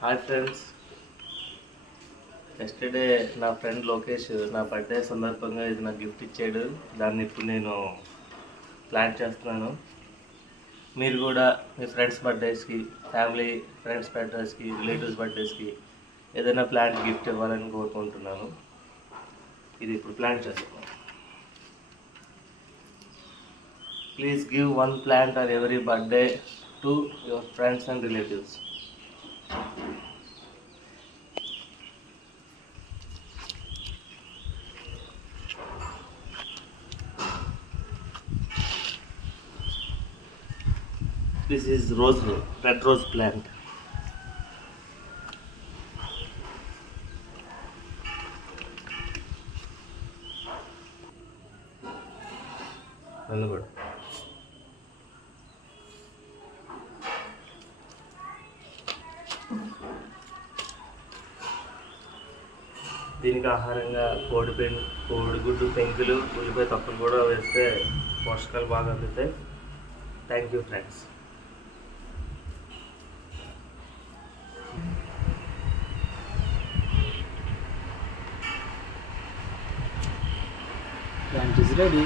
Hi friends. Yesterday నా ఫ్రెండ్ లోకేష్ నా బర్త్డే సందర్భంగా ఇది నాకు గిఫ్ట్ ఇచ్చాడు. దాన్ని ఇప్పుడు నేను ప్లాన్ చేస్తున్నాను. మీరు కూడా మీ ఫ్రెండ్స్ బర్త్డేస్కి, ఫ్యామిలీ ఫ్రెండ్స్ బర్త్డేస్కి, రిలేటివ్స్ బర్త్డేస్కి ఏదైనా ప్లాంట్ గిఫ్ట్ ఇవ్వాలని కోరుకుంటున్నాను. ఇది ఇప్పుడు ప్లాన్ చేస్తున్నాను. Please give one plant on every birthday to your friends and relatives. This is red rose plant. Good. దీనికి ఆహారంగా కోడిగుడ్డు పెంకులు, ఉల్లిపాయ తొక్కలు కూడా వేస్తే పోషకాలు బాగా అందుతాయి. Thank you friends. Plant is ready.